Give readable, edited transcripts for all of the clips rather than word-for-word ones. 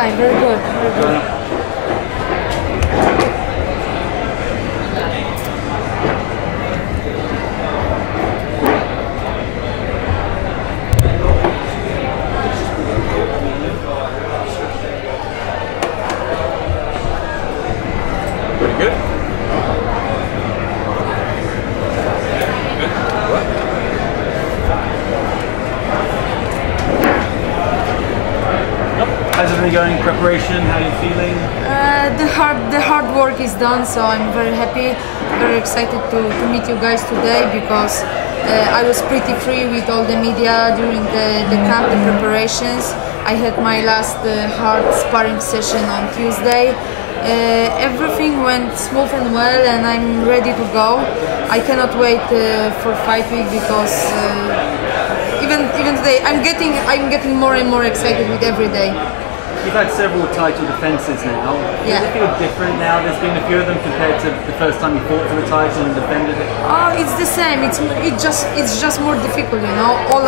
Hi, very good, very good. Pretty good. How's everything going in preparation? How are you feeling? The hard work is done, so I'm very happy, very excited to meet you guys today because I was pretty free with all the media during the camp, the preparations. I had my last hard sparring session on Tuesday. Everything went smooth and well, and I'm ready to go. I cannot wait for fight week because even today I'm getting more and more excited with every day. You've had several title defenses now. Yeah. Does it feel different now? There's been a few of them compared to the first time you fought for the title and defended it. Oh, it's the same. It's just more difficult, you know. All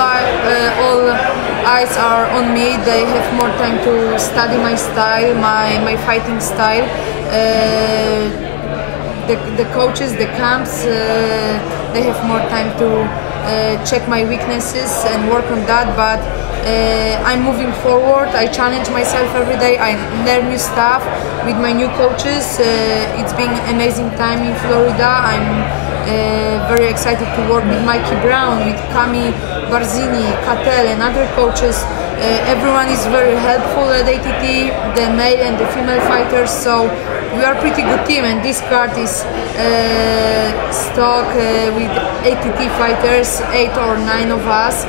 eyes are on me. They have more time to study my style, my fighting style. The coaches, the camps, they have more time to check my weaknesses and work on that. But I'm moving forward. I challenge myself every day. I learn new stuff with my new coaches. It's been an amazing time in Florida. I'm very excited to work with Mikey Brown, with Kami Barzini, Cattell and other coaches. Everyone is very helpful at ATT, the male and the female fighters, so we are a pretty good team, and this card is stock with ATT fighters, 8 or 9 of us.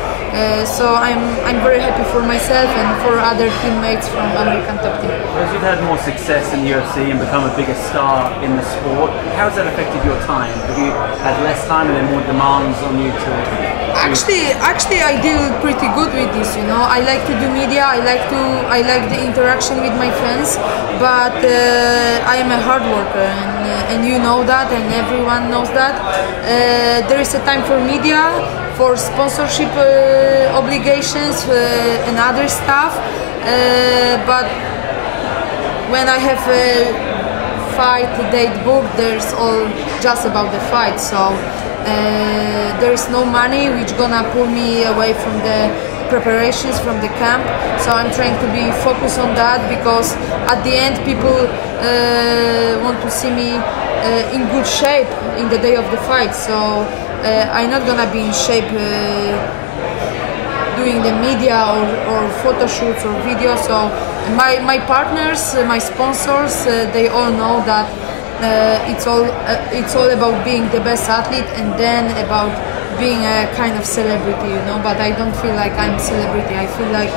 So I'm very happy for myself and for other teammates from American Top Team. As you've had more success in the UFC and become a bigger star in the sport, how has that affected your time? Have you had less time and then more demands on you to... Actually, I deal pretty good with this. You know, I like to do media. I like the interaction with my fans. But I am a hard worker, and you know that, and everyone knows that. There is a time for media, for sponsorship obligations and other stuff. But when I have a fight date booked, there's all just about the fight. So. There is no money which gonna pull me away from the preparations from the camp, so I'm trying to be focused on that because at the end people want to see me in good shape in the day of the fight, so I'm not gonna be in shape doing the media or photo shoots or videos. So my partners, my sponsors, they all know that it's all about being the best athlete and then about being a kind of celebrity, you know. But I don't feel like I'm a celebrity. I feel like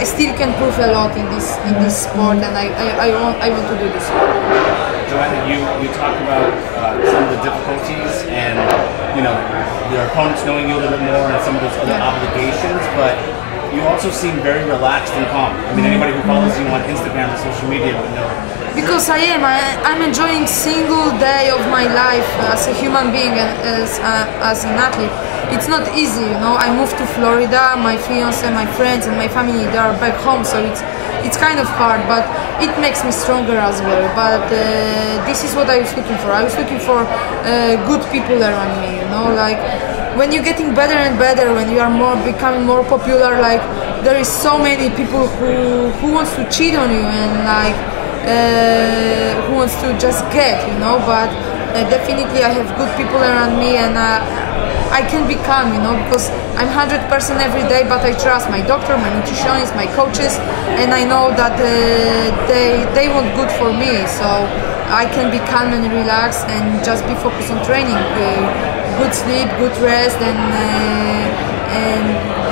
I still can prove a lot in this sport, and I want to do this. Joanna, you talk about some of the difficulties and your opponents knowing you a little bit more and some of those other obligations, but you also seem very relaxed and calm. I mean, anybody who follows you on Instagram and social media would know. Because I'm enjoying single day of my life as a human being and as an athlete. It's not easy, you know. I moved to Florida. My fiance, my friends, and my family, they are back home, so it's kind of hard, but it makes me stronger as well. But this is what I was looking for. I was looking for good people around me, you know, like. When you're getting better and better, when you are becoming more popular, like there is so many people who wants to cheat on you and like who wants to just get, you know. But definitely I have good people around me, and I can be calm, you know, because I'm 100% every day. But I trust my doctor, my nutritionist, my coaches, and I know that they want good for me, so I can be calm and relaxed and just be focused on training. Good sleep, good rest, and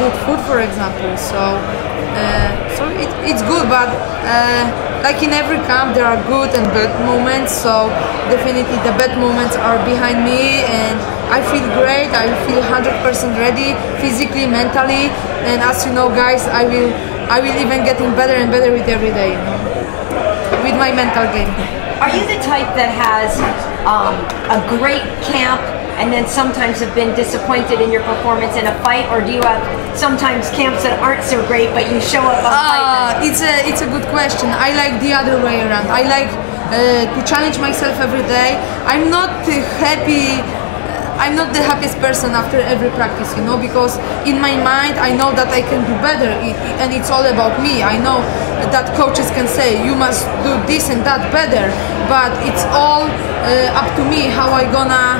good food, for example. So it's good, but like in every camp, there are good and bad moments. So definitely the bad moments are behind me, and I feel great. I feel 100% ready, physically, mentally, and as you know, guys, I will even getting better and better with every day, you know, with my mental game. Are you the type that has a great camp and then sometimes have been disappointed in your performance in a fight, or do you have sometimes camps that aren't so great, but you show up on fight night? It's a good question. I like the other way around. I like to challenge myself every day. I'm not happy. I'm not the happiest person after every practice, you know, because in my mind I know that I can do better, and it's all about me. I know that coaches can say you must do this and that better, but it's all up to me how I gonna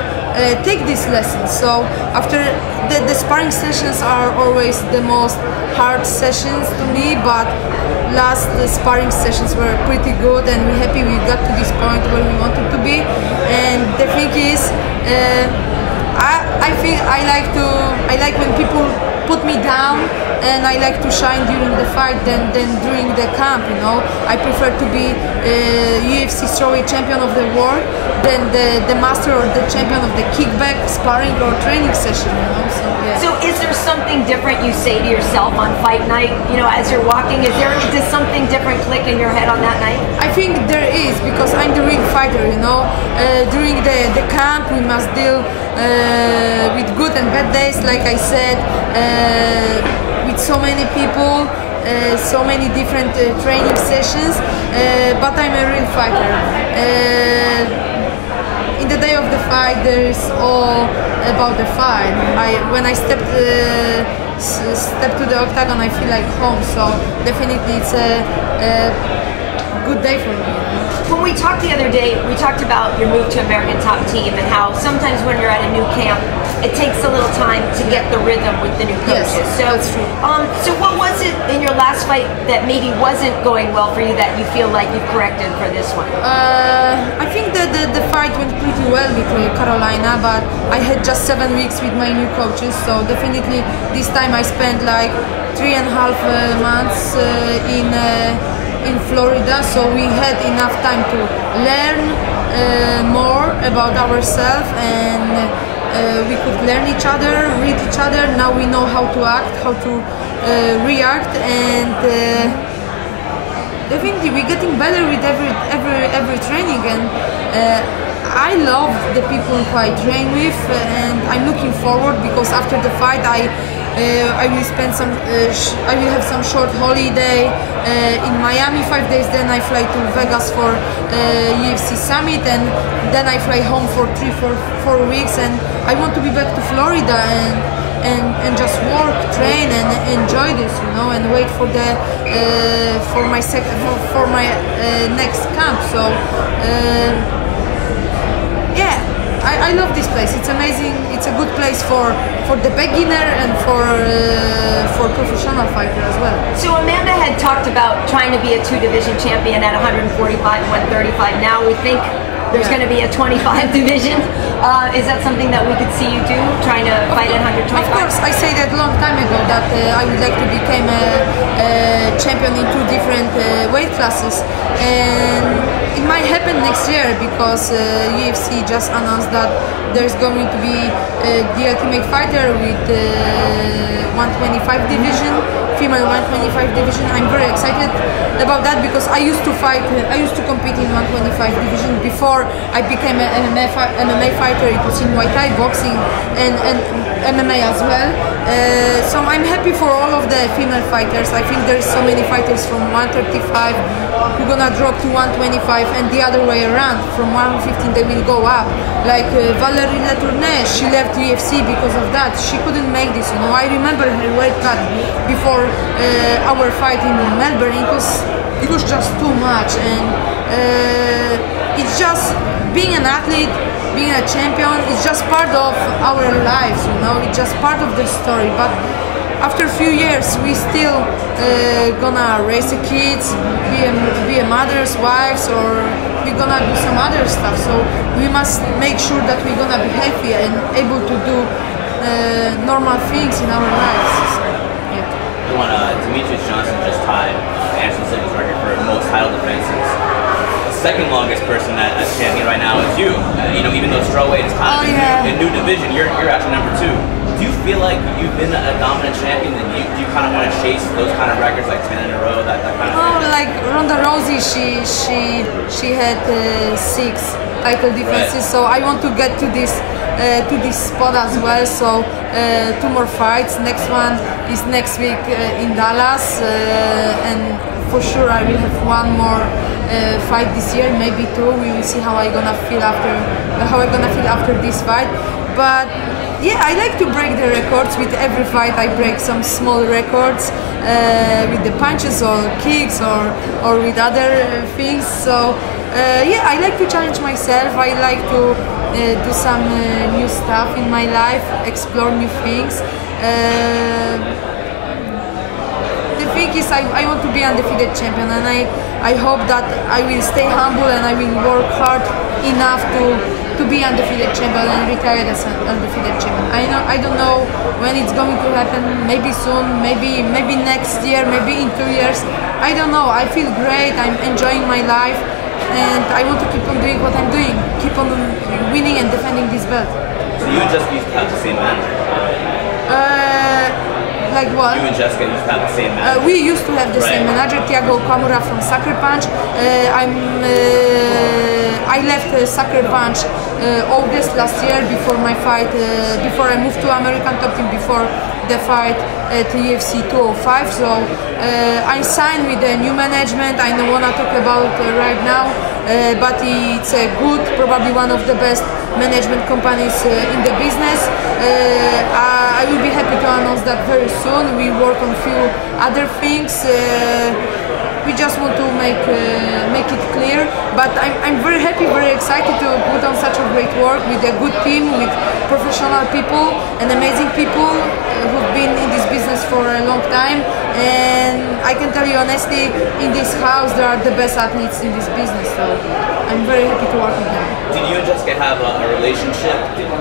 take these lessons. So after the sparring sessions are always the most hard sessions to me, but last sparring sessions were pretty good, and we're happy we got to this point where we wanted to be. And the thing is, I like when people put me down, and I like to shine during the fight than during the camp, you know. I prefer to be UFC Strawweight champion of the world than the master or the champion of the kickback, sparring or training session, you know. So, yeah. So is there something different you say to yourself on fight night, you know, as you're walking? Does something different click in your head on that night? I think there is, because I'm the real fighter, you know. During the camp we must deal with good and bad days, like I said, with so many people, so many different training sessions, but I'm a real fighter. In the day of the fight, there is all about the fight. When I step to the octagon, I feel like home, so definitely it's a good day for me. When we talked the other day, we talked about your move to American Top Team and how sometimes when you're at a new camp, it takes a little time to get the rhythm with the new coaches. Yes, so that's true. So what was it in your last fight that maybe wasn't going well for you that you feel like you corrected for this one? I think that the fight went pretty well with Carolina, but I had just 7 weeks with my new coaches, so definitely this time I spent like 3.5 months in Florida, so we had enough time to learn more about ourselves, and we could learn each other, read each other. Now we know how to act, how to react, and definitely we're getting better with every training. And I love the people who I train with, and I'm looking forward, because after the fight I will spend some. I will have some short holiday in Miami, 5 days. Then I fly to Vegas for UFC Summit, and then I fly home for 4 weeks. And I want to be back to Florida and just work, train, and enjoy this, you know, and wait for my next camp. So yeah. I love this place. It's amazing. It's a good place for the beginner and for professional fighter as well. So Amanda had talked about trying to be a 2-division champion at 145, 135. Now we think there's going to be a 25 division. Is that something that we could see you do, trying to fight at 125? Of course, I said that a long time ago that I would like to become a champion in 2 different weight classes, and it might happen next year, because UFC just announced that there's going to be the Ultimate Fighter with 125 division, female 125 division. I'm very excited about that, because I used to compete in 125 division before I became an MMA fighter. It was in Muay Thai, boxing, and MMA as well. So I'm happy for all of the female fighters. I think there's so many fighters from 135 who are gonna drop to 125, and the other way around, from 115 they will go up. Like Valérie Letourneur, she left UFC because of that. She couldn't make this, you know. I remember her weight cut before our fight in Melbourne. It was just too much, and it's just being an athlete, being a champion. It's just part of our lives, you know. It's just part of the story. But after a few years, we still gonna raise the kids, be a mother's wives, or we're gonna do some other stuff. So we must make sure that we're gonna be healthy and able to do normal things in our lives. So, yeah. Demetrius Johnson just tied Anderson Silva's record for most title defenses. The second longest person that's champion right now is you. You know, even though Strawweight is kind of a new division, you're actually number 2. Do you feel like you've been a dominant champion, and do you kind of want to chase those kind of records, like 10 in a row, that kind of thing? Oh, like Ronda Rousey, she had 6 title defenses, right. So I want to get to this to this spot as well. So 2 more fights. Next one is next week in Dallas, and for sure I will have 1 more fight this year, maybe 2. We will see how I'm gonna feel after this fight. But yeah, I like to break the records. With every fight I break some small records with the punches or kicks or with other things. So yeah, I like to challenge myself. I like to do some new stuff in my life, explore new things. The thing is, I want to be undefeated champion, and I hope that I will stay humble and I will work hard enough to be undefeated champion and retire as an undefeated champion. I don't know when it's going to happen. Maybe soon, maybe next year, maybe in 2 years. I don't know. I feel great. I'm enjoying my life, and I want to keep on doing what I'm doing. Keep on winning and defending this belt. So you and Jessica used to have the same manager? Like what? You and Jessica used to have the same manager? We used to have the same manager, Thiago Kamura from Sucker Punch. I left Sucker Punch August last year before my fight, before I moved to American Top Team, before the fight at UFC 205. So I signed with the new management. I don't want to talk about right now, but it's a good, probably one of the best management companies in the business. I will be happy to announce that very soon. We work on few other things. We just want to make it clear. But I'm very happy, very excited to put on such a great work with a good team, with professional people and amazing people who've been in this business for a long time. And I can tell you honestly, in this house there are the best athletes in this business. So I'm very happy to work with them. Did you and Jessica have a relationship?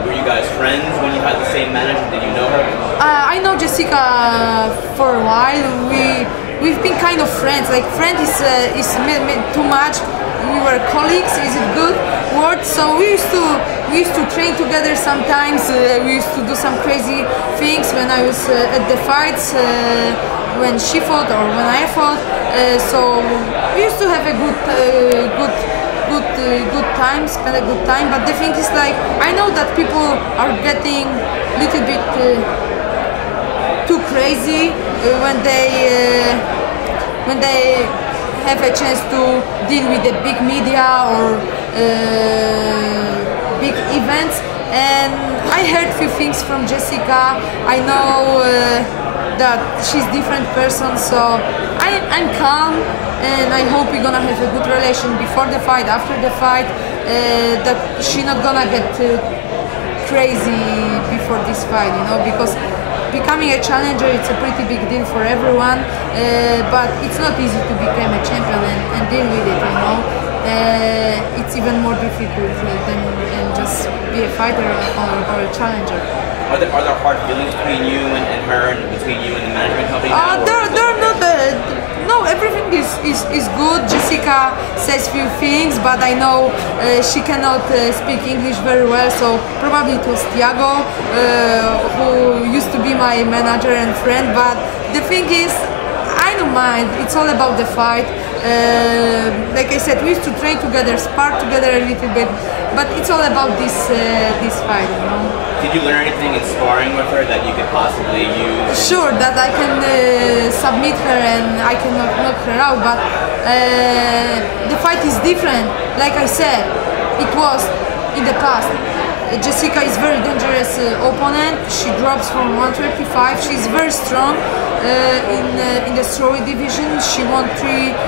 Were you guys friends when you had the same manager? Did you know her? I know Jessica for a while. We've been kind of friends. Like friend is too much. We were colleagues. Is it good word? So we used to train together sometimes. We used to do some crazy things when I was at the fights, when she fought or when I fought. So we used to have a good time, spend a good time. But the thing is, like, I know that people are getting a little bit too crazy when they have a chance to deal with the big media or big events. And I heard few things from Jessica. I know that she's a different person, so I'm calm, and I hope we're gonna have a good relation before the fight, after the fight, that she's not gonna get crazy before this fight, you know, because becoming a challenger, it's a pretty big deal for everyone, but it's not easy to become a champion and deal with it, you know. It's even more difficult than just be a fighter or a challenger. Are there hard feelings between you and her, and between you and the management company? They're not. No, everything is good. Jessica says few things, but I know she cannot speak English very well, so probably it was Thiago, who used to be my manager and friend. But the thing is, I don't mind. It's all about the fight. Like I said, we used to train together, spar together a little bit, but it's all about this fight, you know. Did you learn anything in sparring with her that you could possibly use? Sure, that I can submit her and I can knock her out, but the fight is different. Like I said, it was in the past. Jessica is very dangerous opponent. She drops from 135. She's very strong in the strawweight division. She won 3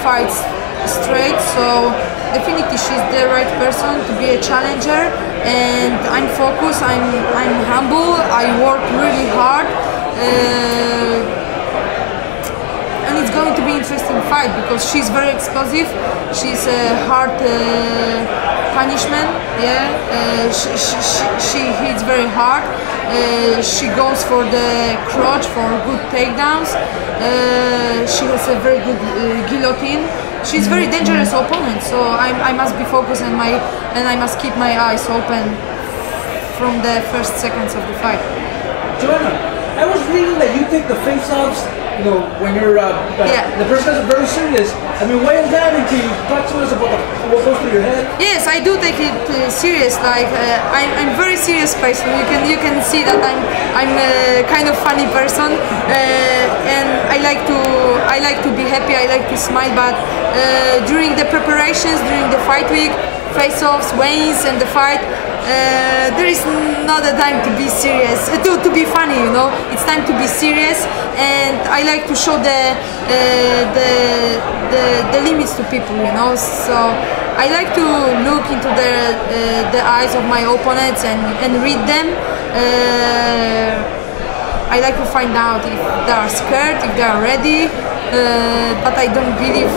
fights straight, so definitely she's the right person to be a challenger. And I'm focused. I'm humble. I work really hard, and it's going to be an interesting fight because she's very explosive. She's a hard punishment. Yeah, she hits very hard. She goes for the crotch for good takedowns. She has a very good guillotine. She's a very dangerous opponent, so I must be focused and I must keep my eyes open from the first seconds of the fight. Joanna, I was reading that you take the face-offs you know, when you're the person is very serious. I mean, why is that? Until you talk to us about what goes through your head. Yes, I do take it serious. Like I'm very serious person. You can see that I'm a kind of funny person, and I like to be happy. I like to smile. But during the preparations, during the fight week, face-offs, weigh-ins, and the fight. There is not a time to be serious, to be funny, you know. It's time to be serious, and I like to show the limits to people, you know. So I like to look into the eyes of my opponents and read them. I like to find out if they are scared, if they are ready, but I don't believe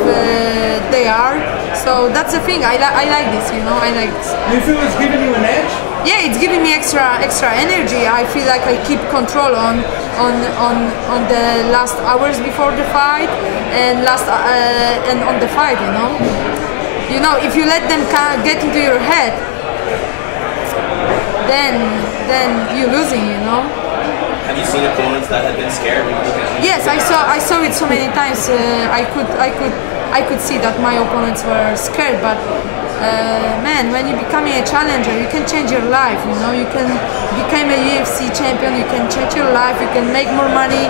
they are. So that's the thing. I like this, you know. I like this. Do you feel it's giving you an edge? Yeah, it's giving me extra energy. I feel like I keep control on the last hours before the fight and and on the fight. You know. You know, if you let them get into your head, then you're losing. You know. Have you seen opponents that have been scared? Yes, I saw it so many times. I could see that my opponents were scared, but man, when you're becoming a challenger, you can change your life. You know, you can become a UFC champion. You can change your life. You can make more money.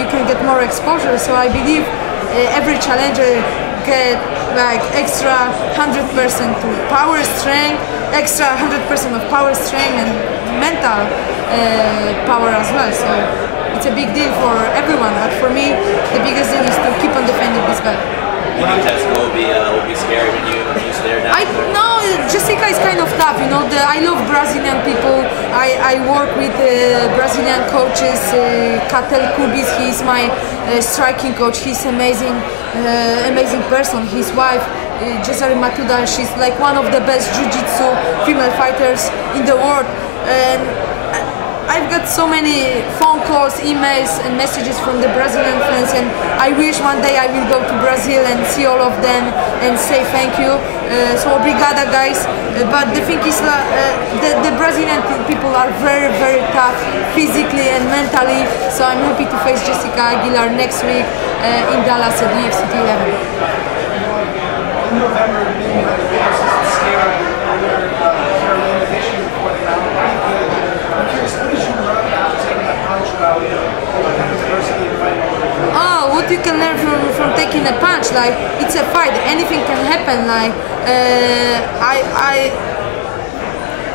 You can get more exposure. So I believe every challenger get like extra 100% to power strength, extra 100% of power strength and mental power as well. So it's a big deal for everyone. But for me, the biggest deal is to keep on defending this belt. You think Jessica will be scary when you stare down? No, Jessica is kind of tough, you know. I love Brazilian people. I work with Brazilian coaches. Catel Kubis, he's my striking coach. He's amazing person. His wife, Jessica Matuda, she's like one of the best jiu-jitsu female fighters in the world. And I've got so many phone calls, emails and messages from the Brazilian fans, and I wish one day I will go to Brazil and see all of them and say thank you. So obrigada guys. But the thing is the Brazilian people are very, very tough physically and mentally. So I'm happy to face Jessica Aguilar next week in Dallas at UFC 11. In November, oh, what you can learn from taking a punch, like it's a fight, anything can happen. Like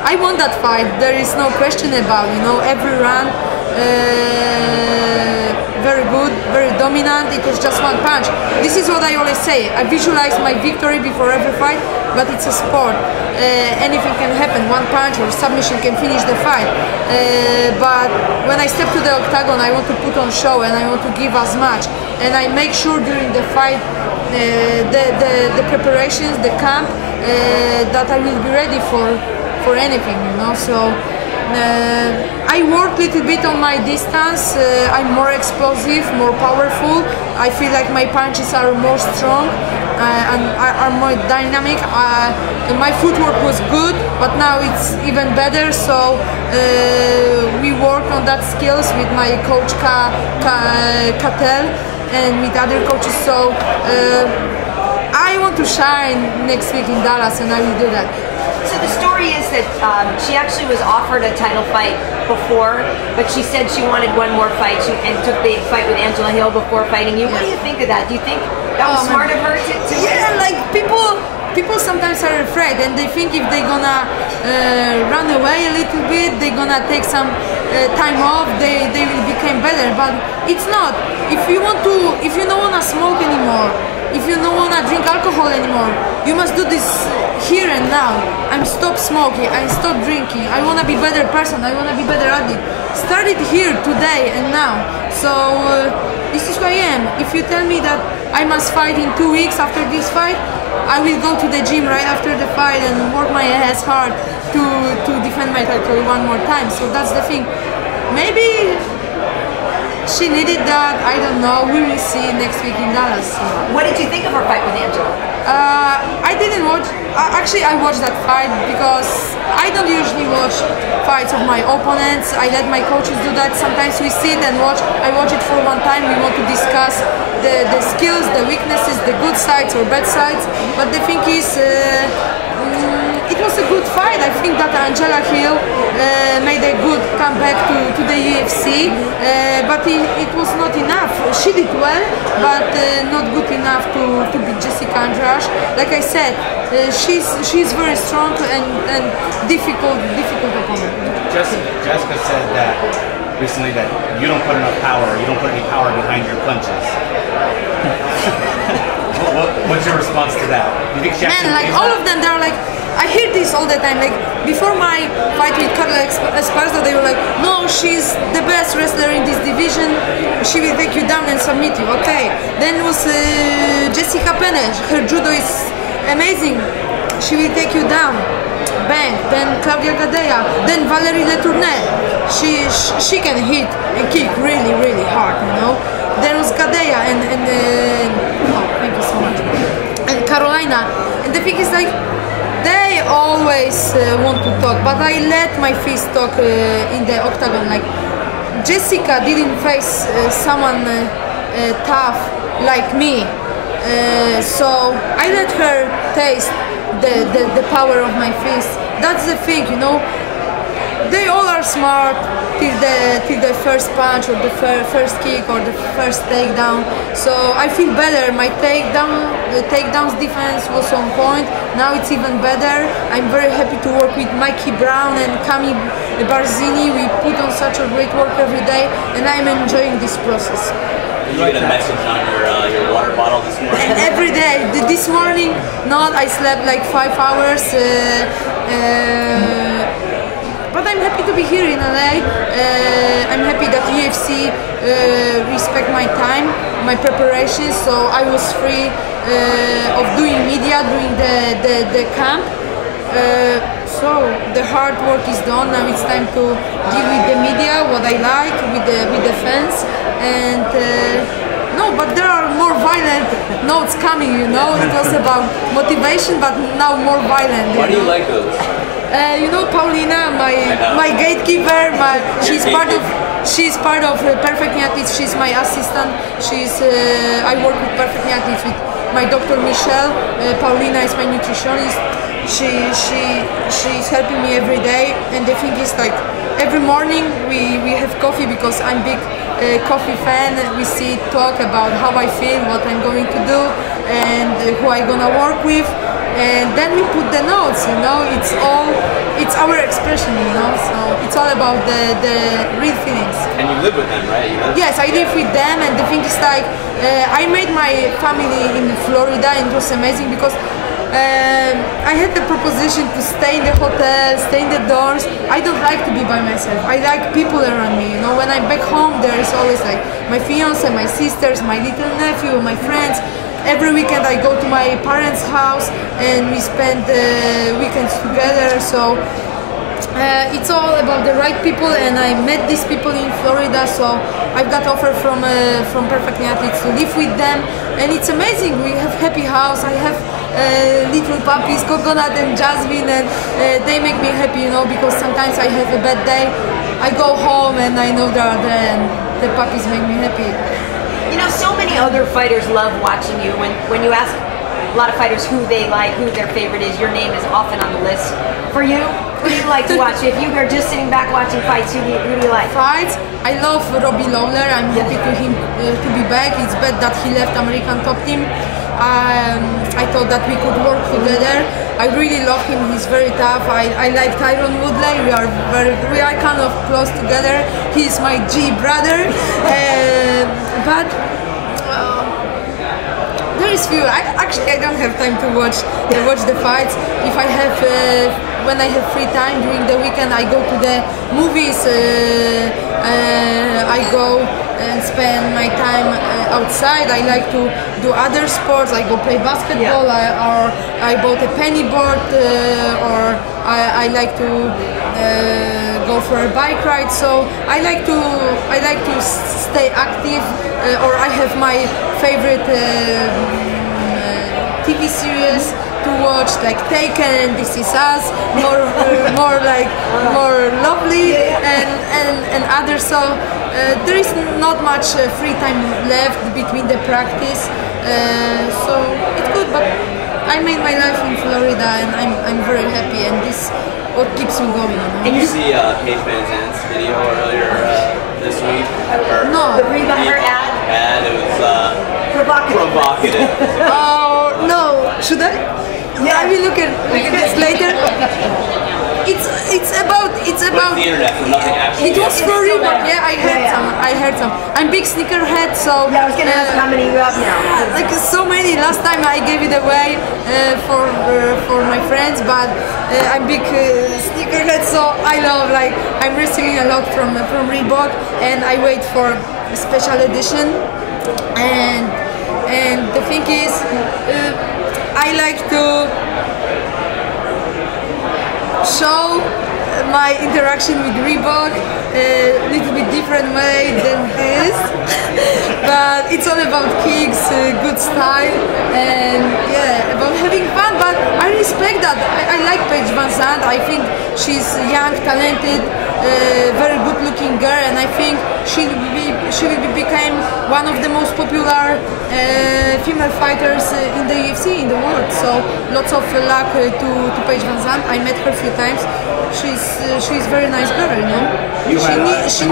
I won that fight, there is no question about, you know, every round very good, very dominant, it was just one punch. This is what I always say, I visualize my victory before every fight, but it's a sport. Anything can happen, one punch or submission can finish the fight. But when I step to the octagon, I want to put on show and I want to give as much. And I make sure during the fight, the preparations, the camp, that I will be ready for anything, you know. So I work a little bit on my distance. I'm more explosive, more powerful. I feel like my punches are more strong and are more dynamic. My footwork was good, but now it's even better. So we work on that skills with my coach Catel and with other coaches. So I want to shine next week in Dallas, and I will do that. So the story is that she actually was offered a title fight before, but she said she wanted one more fight and took the fight with Angela Hill before fighting you. What do you think of that? Do you think that was smart of her to yeah, like people sometimes are afraid and they think if they're gonna run away a little bit, they're gonna take some time off, they will become better. But it's not. If you don't wanna smoke anymore, if you don't wanna drink alcohol anymore, you must do this here and now. I'm stop smoking, I stop drinking, I wanna be better person, I wanna be better athlete. Start it here, today and now. So this is who I am. If you tell me that I must fight in 2 weeks after this fight, I will go to the gym right after the fight and work my ass hard to defend my title one more time. So that's the thing. Maybe she needed that. I don't know. We will see next week in Dallas. What did you think of her fight with Angela? I didn't watch. Actually, I watched that fight because I don't usually watch fights of my opponents. I let my coaches do that. Sometimes we sit and watch. I watch it for one time. We want to discuss the skills, the weaknesses, the good sides or bad sides. But the thing is, it was a good fight. I think that Angela Hill made a good comeback to the UFC, but it was not enough. She did well, but not good enough to beat Jessica Andrade. Like I said, she's very strong and difficult opponent. Jessica said that recently that you don't put enough power, you don't put any power behind your punches. What's your response to that? You think she Man, like all of them, they're like, I hear this all the time. Like before my fight with Karyn Esparza, they were like, no, she's the best wrestler in this division. She will take you down and submit you. Okay. Then it was Jessica Andrade. Her judo is amazing. She will take you down. Bang. Then Claudia Gadelha. Then Valerie Letourneau. She can hit and kick really, really hard. You know. There was Gadelha and oh, thank you so much. And Carolina. And the thing is like, they always want to talk, but I let my fist talk in the octagon. Like Jessica didn't face someone tough like me, so I let her taste the power of my fist. That's the thing, you know. They all are smart till the first punch or the first kick or the first takedown. So I feel better. My takedowns defense was on point. Now it's even better. I'm very happy to work with Mikey Brown and Cami Barzini. We put on such a great work every day, and I'm enjoying this process. Did you get a message on your water bottle this morning? Every day. This morning, not. I slept like 5 hours. But I'm happy to be here in LA. I'm happy that UFC respect my time, my preparation, so I was free of doing media during the camp. So the hard work is done. Now it's time to deal with the media, what I like, with the fans, and no, but there are more violent notes coming. You know, it was about motivation, but now more violent. Why do you like those? You know, Paulina, my gatekeeper, she's part of Perfect Athletes. She's my assistant. I work with Perfect Athletes with my Dr. Michelle. Paulina is my nutritionist. She's helping me every day. And the thing is, like every morning we have coffee because I'm big coffee fan. We talk about how I feel, what I'm going to do, and who I'm gonna work with. And then we put the notes, you know, it's our expression, you know, so it's all about the real feelings. And you live with them, right? Yes, I live with them, and the thing is like, I made my family in Florida, and it was amazing because I had the proposition to stay in the hotel, stay in the dorms. I don't like to be by myself. I like people around me, you know. When I'm back home, there is always like my fiance, my sisters, my little nephew, my friends. Every weekend I go to my parents' house and we spend weekends together. So it's all about the right people, and I met these people in Florida. So I've got offer from Perfect Athletes to live with them, and it's amazing. We have happy house. I have little puppies, Coconut and Jasmine, and they make me happy, you know, because sometimes I have a bad day. I go home and I know they're there, and the puppies make me happy. You know, so many other fighters love watching you. When you ask a lot of fighters who they like, who their favorite is, your name is often on the list. For you, who do you like to watch? If you are just sitting back watching fights, who do you like? Fights? I love Robbie Lawler. I'm happy to be back. It's bad that he left American Top Team. I thought that we could work together. I really love him. He's very tough. I like Tyron Woodley. We are kind of close together. He's my G brother. But there is few. I don't have time to watch the fights. If I have when I have free time during the weekend, I go to the movies. I go and spend my time outside. I like to do other sports. I go play basketball, or I bought a penny board, or I like to go for a bike ride. So I like to stay active, or I have my favorite TV series to watch, like Taken, This Is Us, more lovely, and others. So there is not much free time left between the practice, so it's good. But I made my life in Florida, and I'm very happy, and this what keeps me going. Did you see Paige Van Zandt's video earlier this week? No. The Reebok her ad. And it was provocative. Oh no! Should I? Yeah, I will look at this later. It's about. The internet, so nothing actually. It was for Reebok. Yeah, I heard some. I'm big sneakerhead, so. Yeah, I was gonna ask how many you have now. Like so many. Last time I gave it away for my friends, but I'm big sneakerhead, so I love. Like I'm receiving a lot from Reebok, and I wait for a special edition. And the thing is, I like to show my interaction with Reebok a little bit different way than this, but it's all about kicks, good style, and yeah, about having fun. But I respect that. I like Paige Van Zandt. I think she's young, talented, very good-looking girl, and I think she became one of the most popular female fighters in the UFC in the world. So lots of luck to Paige Van Zandt. I met her a few times. She's a very nice girl, you know. She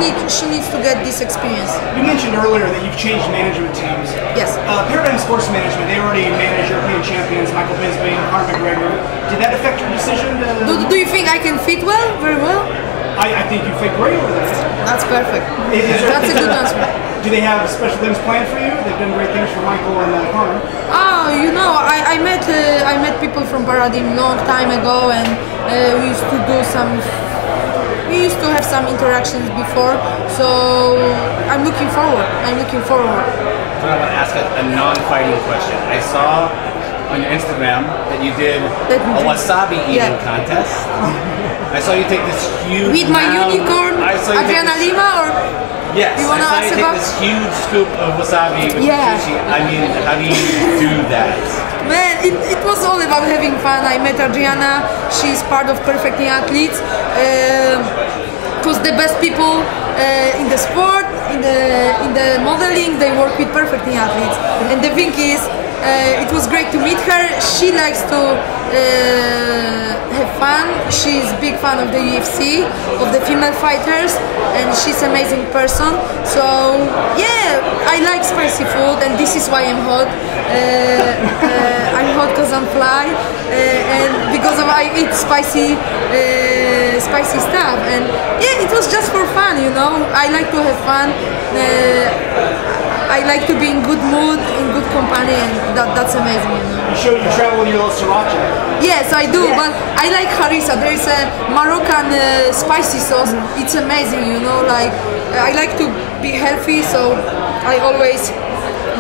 needs to get this experience. You mentioned earlier that you've changed management teams. Yes. Paradigm Sports Management, they already manage European champions, Michael Bisping, Conor McGregor. Did that affect your decision? Do you think I can fit well? Very well? I think you fit great over there. That's perfect. That's a good answer. Do they have special things planned for you? They've done great things for Michael and Conor. Oh, you know, I met people from Paradigm long time ago, and we used to have some interactions before. So I'm looking forward. I want to ask a non-fighting question. I saw on your Instagram that you did a wasabi eating contest. I saw you take this huge with my unicorn, Adriana Lima, or yes, you want to ask take about this huge scoop of wasabi with sushi. I mean, how do you do that? Man, it was all about having fun. I met Adriana. She's part of Perfecting Athletes. It was the best people in the sport, in the modeling. They work with Perfecting Athletes, and the thing is, it was great to meet her. She likes to have fun. She's a big fan of the UFC, of the female fighters, and she's an amazing person. So yeah, I like spicy food, and this is why I'm hot. I'm hot because I'm fly, and because I eat spicy stuff. And yeah, it was just for fun, you know. I like to have fun. I like to be in good mood, in good company, and that's amazing. You know? You travel with your little sriracha. Yes, I do, but I like harissa. There is a Moroccan spicy sauce. It's amazing, you know. Like I like to be healthy, so I always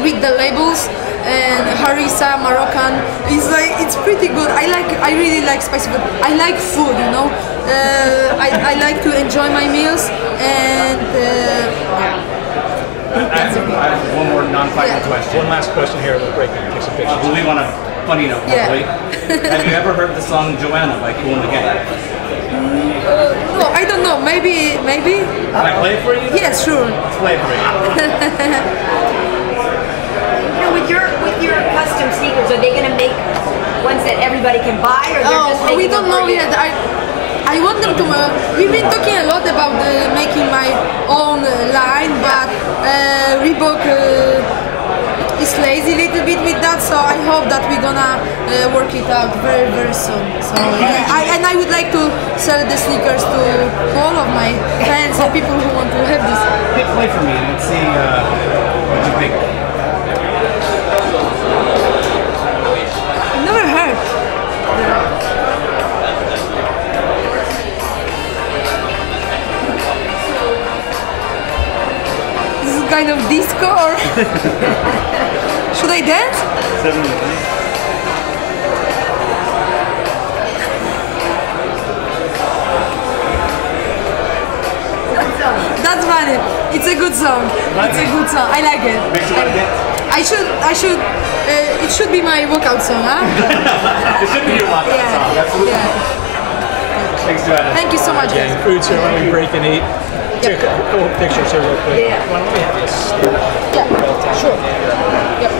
read the labels. And harissa Moroccan is like, it's pretty good. I really like spicy food. I like food, you know. I like to enjoy my meals, and I have one more non-fighting question. One last question here. We'll break and take some pictures. We'll leave on a funny note, hopefully. Have you ever heard the song Joanna by Kool and the Gang? No, I don't know. Maybe. Can I play it for you? Yes, sure. Let's play it for you. You know, with your custom sneakers, are they going to make ones that everybody can buy, or they're just making we don't know yet. I want them to. We've been talking a lot about making my own line, but Reebok is lazy a little bit with that. So I hope that we're gonna work it out very, very soon. So and I would like to sell the sneakers to all of my fans and people who want to have this. Play for me and let's see what you think. I've never heard. Kind of disco, or should I dance? 7 minutes. That's funny. It's a good song. It's a good song. I like it. I should. It should be my workout song, huh? It should be your workout song. Absolutely. Thanks, Joanna. Thank you so much, guys. Food, so why don't we break and eat? Take a couple pictures here real quick. Yeah. Why don't we have this? Yeah. Sure. Yep.